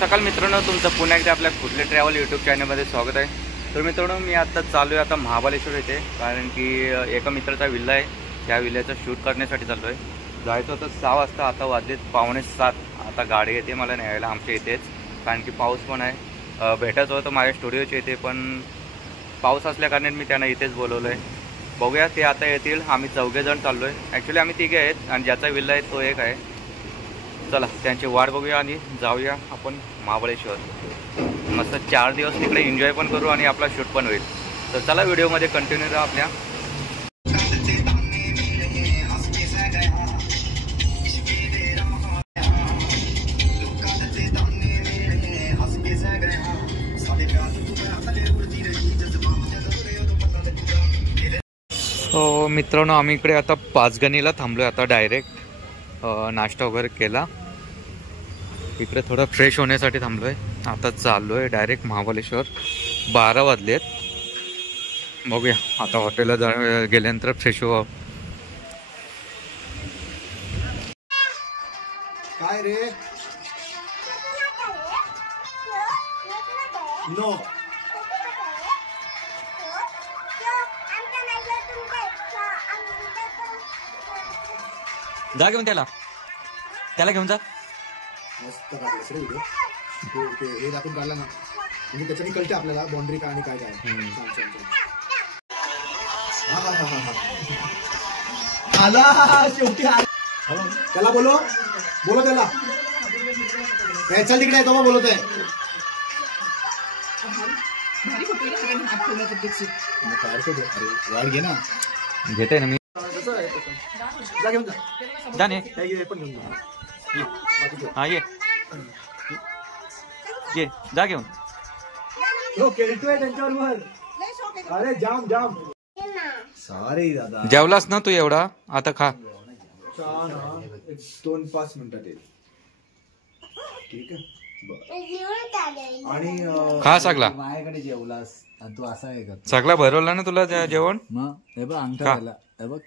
सकाळ मित्रांनो, तुमचं पुन्हा एकदा आपल्या कुठले ट्रॅव्हल यूट्यूब चॅनलमध्ये स्वागत आहे. तर मित्रांनो, मी आता चालू आहे आता महाबळेश्वर येथे, कारण की एका मित्राचा विल्ला आहे. त्या विल्ल्याचं शूट करण्यासाठी चाललो आहे. जायचं होतं 6 वाजता, आता वाजलेत 6:45. आता गाडी येते मला न्यायला आमच्या इथेच, कारण की पाऊस पण आहे. भेटायचं होतं माझ्या स्टुडिओच्या इथे, पण पाऊस असल्याकारणे मी त्यांना इथेच बोलवलं आहे. बघूया ते आता येतील. आम्ही 4 जण चाललो आहे. ॲक्च्युली आम्ही 3 आहेत आणि ज्याचा विल्ला आहे तो एक आहे. चला त्यांची वाट बघूया आणि जाऊया आपण महाबळेश्वर. मस्त 4 दिवस तिकडे एन्जॉय पण करू आणि आपला शूट पण होईल. तर चला व्हिडिओमध्ये कंटिन्यू राहा आपल्या. हो मित्रांनो, आम्ही इकडे आता पाचगणीला थांबलो आहे. आता डायरेक्ट नाश्ता वगैरे केला, इकडे थोडं फ्रेश होण्यासाठी थांबलो आहे. आता चाललो आहे डायरेक्ट महाबळेश्वर. 12 वाजलेत. बघूया आता हॉटेलला गेल्यानंतर फ्रेश व्हावं. काय रे नो जा घेऊन त्याला घेऊन जा. मस्त काढलं रे व्हिडिओ. ते हे दाखवून काढला ना, म्हणजे त्याच्याने कळते आपल्याला बाउंड्री काय आणि काय काय. आला शेवटी त्याला बोलो त्याला चल तिकडे तो बोलत आहे. वाढ घे ना, घेते ना मी. जा घेऊन जा ने पण घेऊन जा. हा ये जा घेऊन. खेळतोय त्यांच्याबरोबर. अरे जाम जाम सारे दादा. जेवलास ना तू एवढा, आता खा. 2-5 मिनिटात येईल. ठीक आहे. आणि खा सगळा. माझ्याकडे जेवलास तू असा आहे का? सगळा भरवला ना तुला जेवण. मग हे बघ अंगठा झाला. हे बघ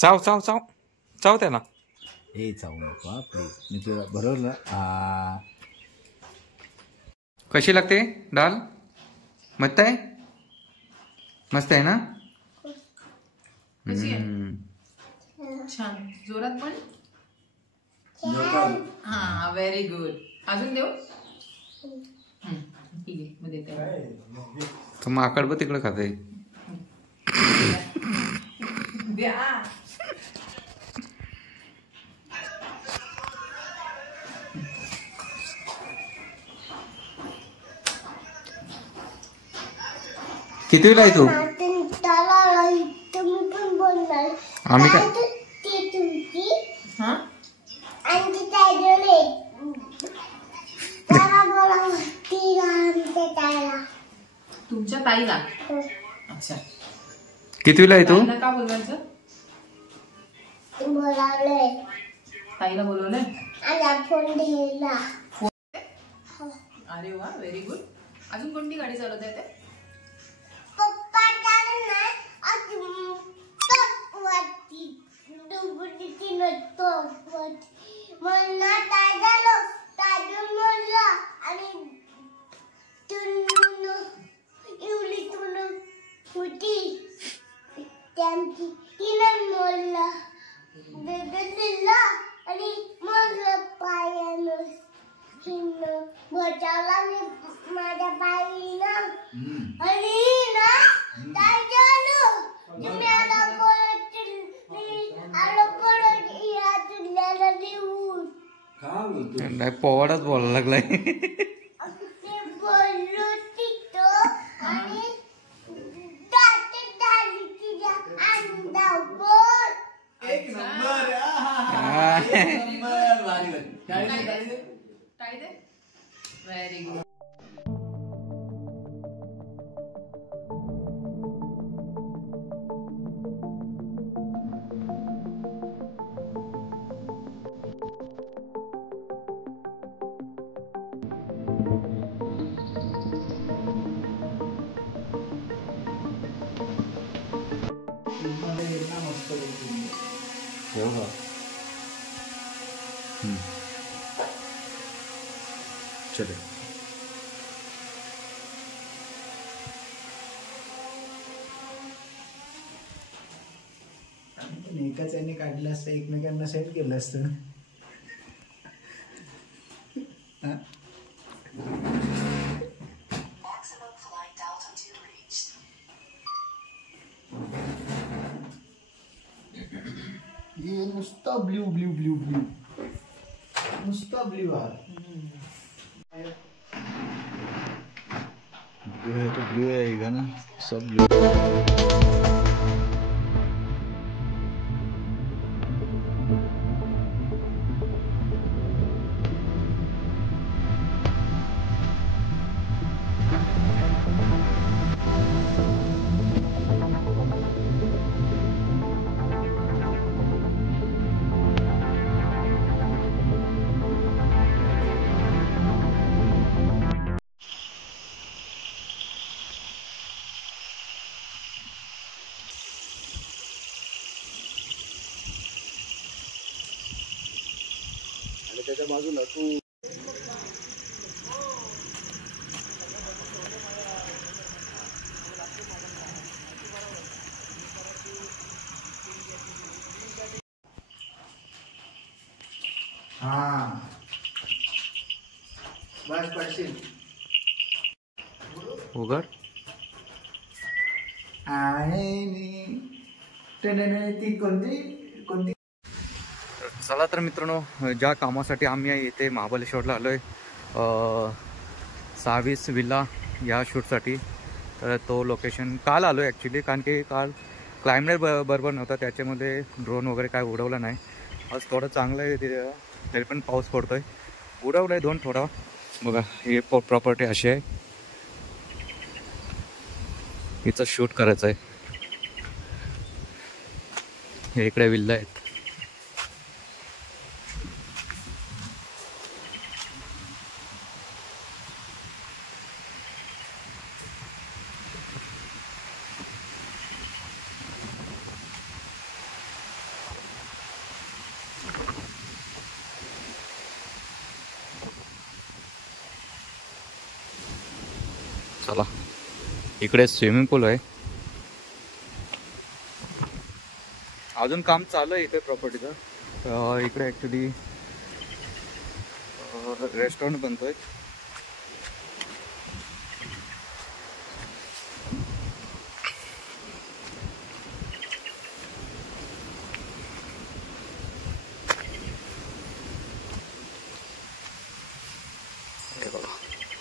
चाव चाव चाव चाव त्याला. हे चावू नको प्लीज, मी तुला भरवलं. कशी लागते डाल? मस्त आहे. मस्त आहे ना. छान जोरात पण. हा व्हेरी गुड. अजून देऊ. ठीक आहे मग देते. तो माकड बघ तिकडे खाते. द्या. कितवीला आहे तू? आम्ही काय तुमच्या ताईला. अच्छा, कितवीला आहे तू? का बोलवायचं? ताईला बोलवलंय. अरे वा, व्हेरी गुड. अजून कोणती गाडी चालवत आहे ते? बचावला मी माझ्या बाईला आणि नाही पोवाडाच बोलायला लागलाय. Very good. ठेव का? चले. एकाच यांनी काढलं असतं, एकमेकांना सेंड केलं असतं. हे नुसता ब्ल्यू ब्ल्यू ब्ल्यू ब्ल्यू नुसता ब्ल्यू ब्ल्यू आएगा ना, सब ब्ल्यू. त्याच्या बाजूला तू हा बस पडशील उघड. आहे ती कोणती कोणती. चला तर मित्रांनो, ज्या कामासाठी आम्ही इथे महाबळेश्वरला आलो आहे 26 विल्ला या शूटसाठी, तर तो लोकेशन काल आलो आहे ॲक्च्युली, कारण की काल क्लायमेट बरोबर नव्हता, त्याच्यामध्ये ड्रोन वगैरे काय उडवलं नाही. आज थोडं चांगलं आहे तिथे, तरी पण पाऊस पडतो आहे. उडवलं आहे ड्रोन थोडा. बघा हे प्रॉपर्टी अशी आहे, हिचं शूट करायचं आहे. हे इकडे विल्ला आहेत. चला, इकडे स्विमिंग पूल आहे. अजून काम चालू आहे इथे प्रॉपर्टीचं. इकडे ॲक्च्युली रेस्टॉरंट बनतोय.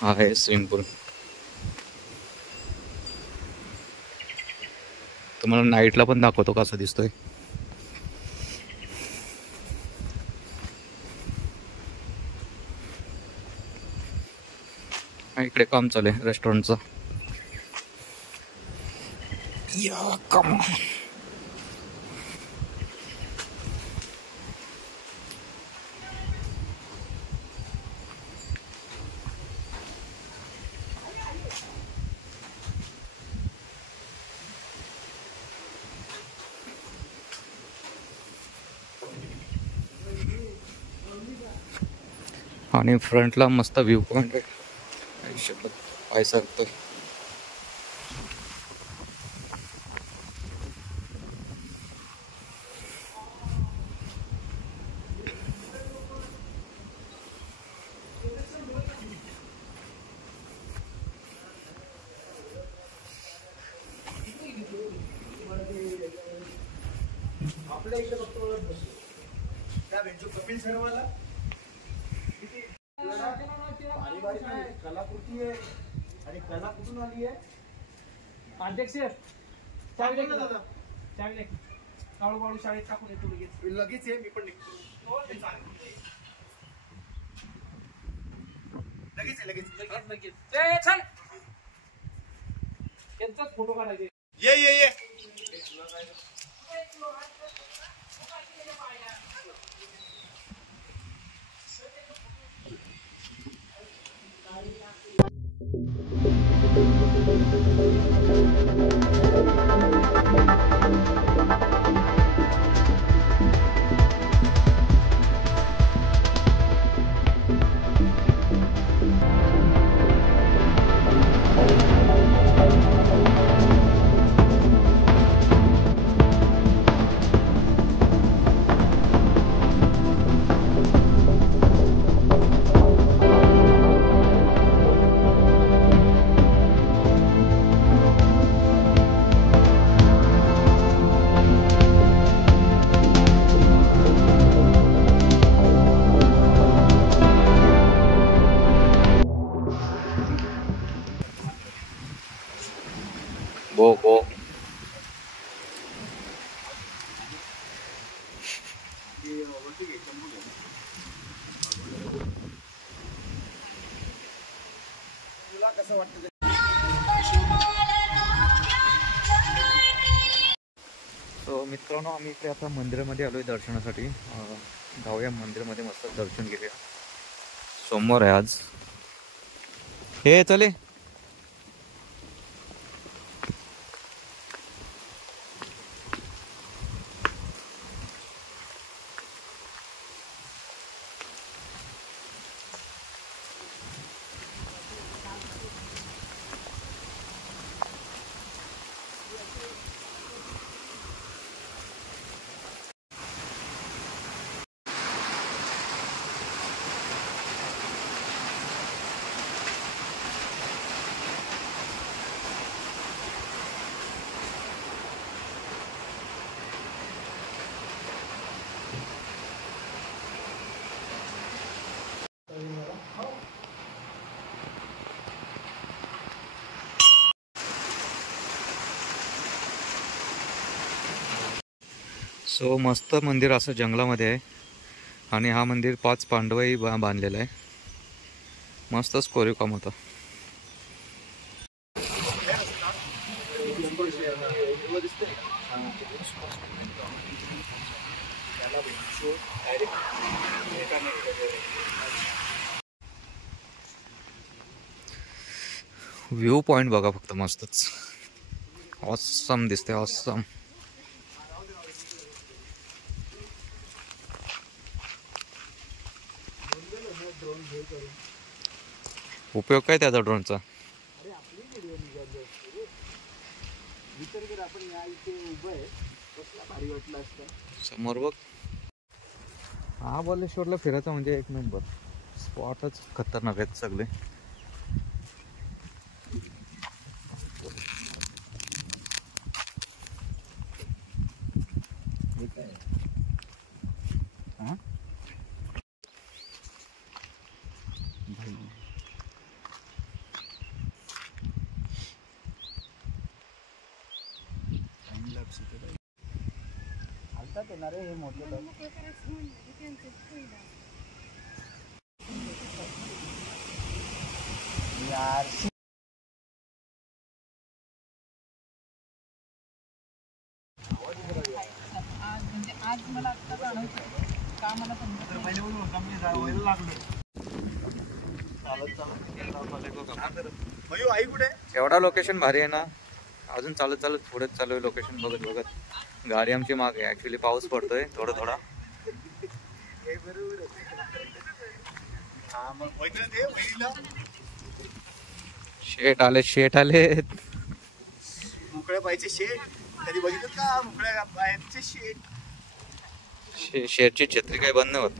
हा आहे स्विमिंग पूल. तुम्हाला नाईटला पण दाखवतो कसा दिसतोय. इकडे काम चालू आहे रेस्टॉरंटचं. या कम आणि फ्रंटला मस्त व्ह्यू पॉइंट आहे. आयुष्यात पाय सरतोय. आपल्या इकडे बघतो त्या बेंचो कपिल सरवाला पारिवारिक कलाकृती आहे. आणि कला कुठून आली आहे? अध्यक्ष चावी दे दादा, चावी दे. काळू बाळू शाळेत टाकून येतो लगेच. लगेच आहे, मी पण निघतो. लगेच आहे, लगेच लगेच ए चल, यांचाच फोटो काढायचे. ये कसं वाटतं ते. सो मित्रांनो, आम्ही इथे आता मंदिरामध्ये आलोय दर्शनासाठी. जाऊया मंदिरामध्ये, मस्त दर्शन घेऊया. सोमवार आहे आज. हे चले. सो मस्त मंदिर असं जंगलामध्ये आहे आणि हा मंदिर 5 पांडवाई बांधलेला आहे. मस्तच कोरीव काम होतं. व्ह्यू पॉइंट बघा फक्त, मस्तच ऑसम दिसते, ऑसम. उपयोग काय त्याचा ड्रोनचा? समोर बघ. महाबळेश्वरला फिरायचं म्हणजे एक नंबर. स्पॉटच खतरनाक आहेत सगळे. येणारे हे मोठे यार. आज मला आत्ता जाणवतं का मला आई कुठे? एवढा लोकेशन भारी आहे ना. अजून चालत चालत पुढे चालू आहे लोकेशन बघत बघत. गाडी आमची मागे आहे. ऍक्च्युली पाऊस पडतोय थोडा थोडा. शेट आले, शेट आले. मोकळ्या पायचे शेट कधी बघितलं का? मोकळ्या पायचे शेट. शेटची छत्री काही बंद नाही होत.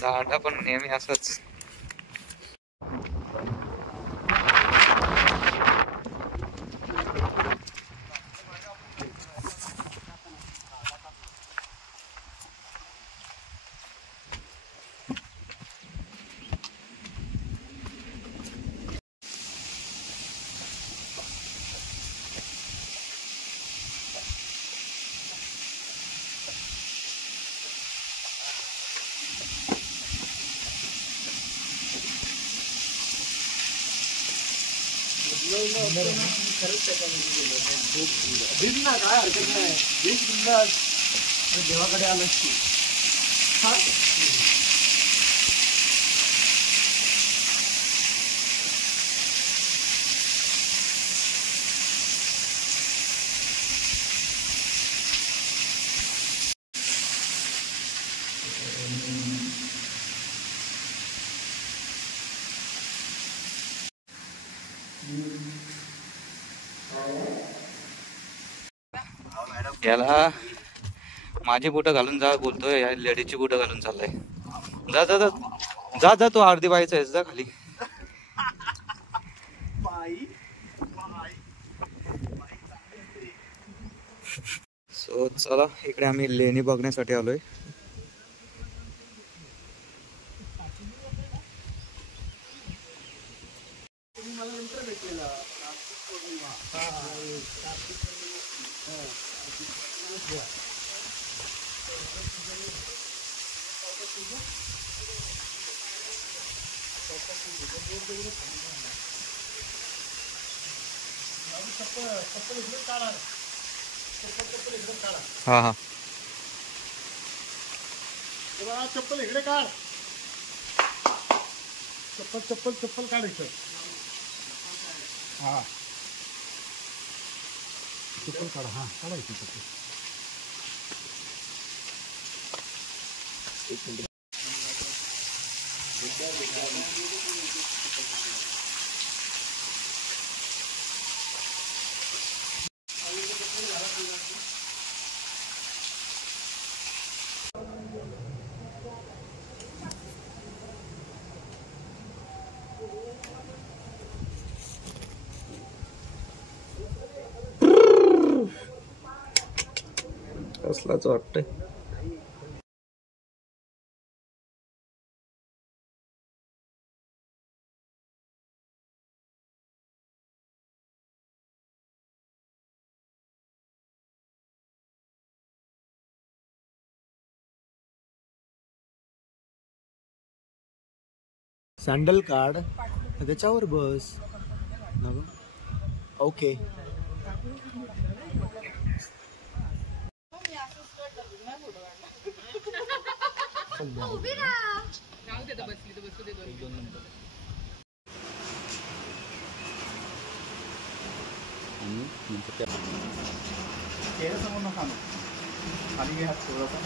दांडा पण नेहमी असंच. भिन्न काय हरकत नाही. बिंदास देवाकडे आलं की याला माझी बुटं घालून जा बोलतोय, या लेडीजची बुटं घालून चाललाय. जा जा जा जा जा, तू अर्धी बाईचा आहेस, जा खाली. सो चला, इकडे आम्ही लेणी बघण्यासाठी आलोय. चप्पल इकडे काढा, चप्पल इकडे काढा. हां हां तेव्हा चप्पल इकडे काढ. चप्पल काढायचं. हा चप्पल काढा. हा काढायची चप्पल. कसलाच वाटतंय. सँडल काढ, त्याच्यावर बस. ओके. राहू दे, तर बसली तर बसू दे 2 मिनिटं. समोर नका खाली घे हात थोडासा.